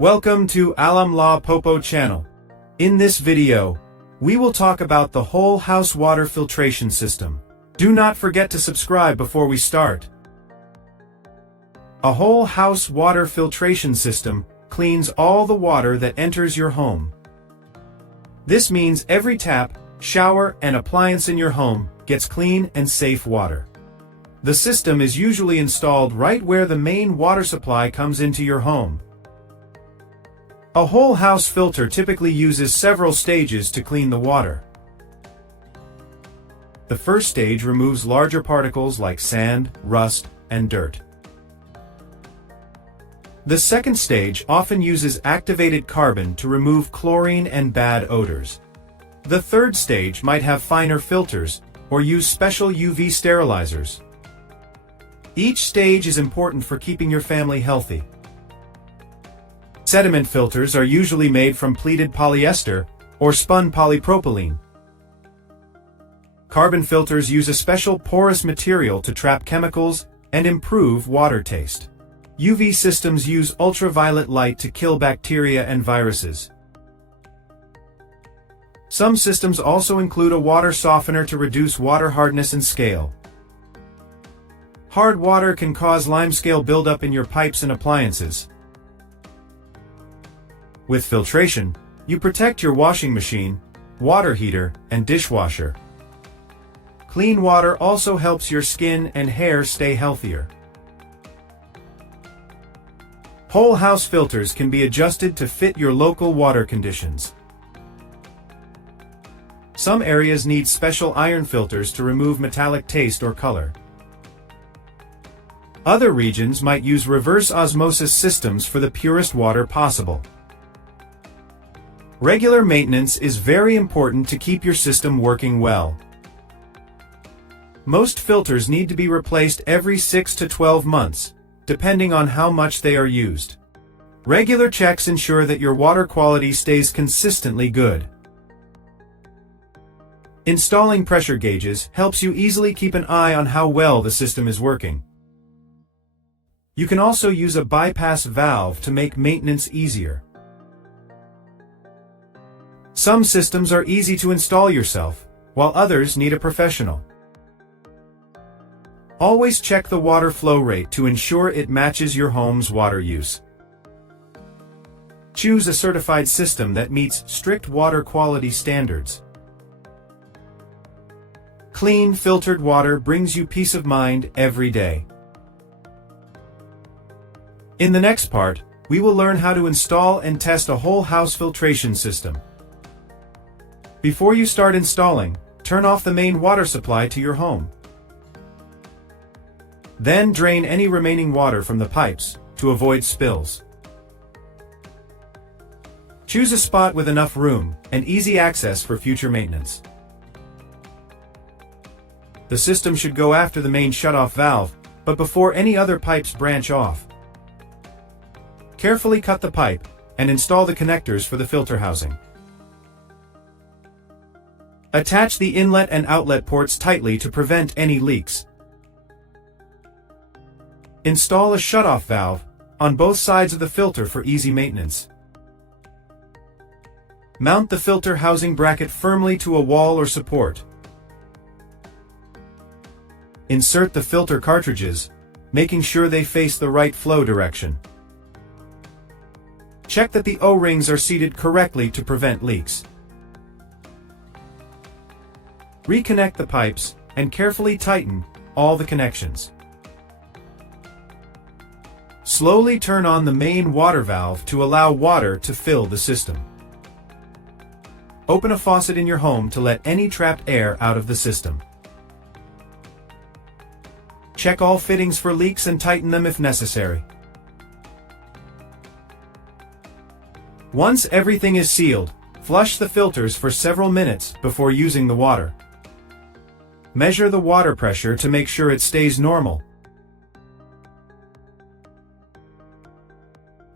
Welcome to Lawe Popo channel. In this video, we will talk about the whole house water filtration system. Do not forget to subscribe before we start. A whole house water filtration system cleans all the water that enters your home. This means every tap, shower, and appliance in your home gets clean and safe water. The system is usually installed right where the main water supply comes into your home. A whole house filter typically uses several stages to clean the water. The first stage removes larger particles like sand, rust, and dirt. The second stage often uses activated carbon to remove chlorine and bad odors. The third stage might have finer filters or use special UV sterilizers. Each stage is important for keeping your family healthy. Sediment filters are usually made from pleated polyester or spun polypropylene. Carbon filters use a special porous material to trap chemicals and improve water taste. UV systems use ultraviolet light to kill bacteria and viruses. Some systems also include a water softener to reduce water hardness and scale. Hard water can cause limescale buildup in your pipes and appliances. With filtration, you protect your washing machine, water heater, and dishwasher. Clean water also helps your skin and hair stay healthier. Whole house filters can be adjusted to fit your local water conditions. Some areas need special iron filters to remove metallic taste or color. Other regions might use reverse osmosis systems for the purest water possible. Regular maintenance is very important to keep your system working well. Most filters need to be replaced every 6 to 12 months, depending on how much they are used. Regular checks ensure that your water quality stays consistently good. Installing pressure gauges helps you easily keep an eye on how well the system is working. You can also use a bypass valve to make maintenance easier. Some systems are easy to install yourself, while others need a professional. Always check the water flow rate to ensure it matches your home's water use. Choose a certified system that meets strict water quality standards. Clean, filtered water brings you peace of mind every day. In the next part, we will learn how to install and test a whole house filtration system. Before you start installing, turn off the main water supply to your home. Then drain any remaining water from the pipes to avoid spills. Choose a spot with enough room and easy access for future maintenance. The system should go after the main shutoff valve, but before any other pipes branch off. Carefully cut the pipe and install the connectors for the filter housing. Attach the inlet and outlet ports tightly to prevent any leaks. Install a shutoff valve on both sides of the filter for easy maintenance. Mount the filter housing bracket firmly to a wall or support. Insert the filter cartridges, making sure they face the right flow direction. Check that the O-rings are seated correctly to prevent leaks. Reconnect the pipes and carefully tighten all the connections. Slowly turn on the main water valve to allow water to fill the system. Open a faucet in your home to let any trapped air out of the system. Check all fittings for leaks and tighten them if necessary. Once everything is sealed, flush the filters for several minutes before using the water. Measure the water pressure to make sure it stays normal.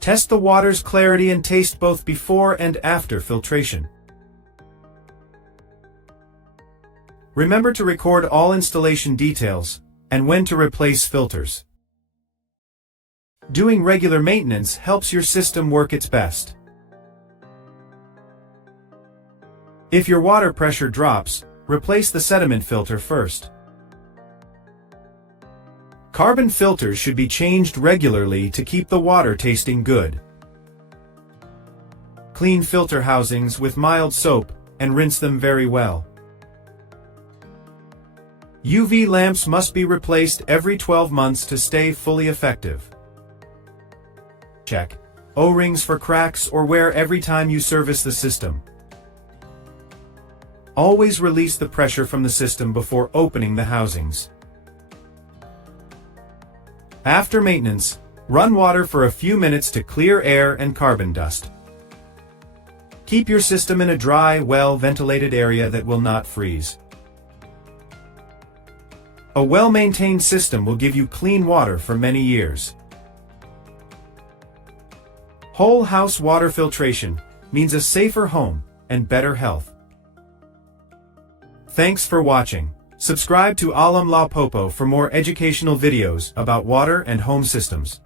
Test the water's clarity and taste both before and after filtration. Remember to record all installation details and when to replace filters. Doing regular maintenance helps your system work its best. If your water pressure drops, replace the sediment filter first. Carbon filters should be changed regularly to keep the water tasting good. Clean filter housings with mild soap and rinse them very well. UV lamps must be replaced every 12 months to stay fully effective. Check O-rings for cracks or wear every time you service the system. Always release the pressure from the system before opening the housings. After maintenance, run water for a few minutes to clear air and carbon dust. Keep your system in a dry, well-ventilated area that will not freeze. A well-maintained system will give you clean water for many years. Whole house water filtration means a safer home and better health. Thanks for watching. Subscribe to elcome Lawe Popo for more educational videos about water and home systems.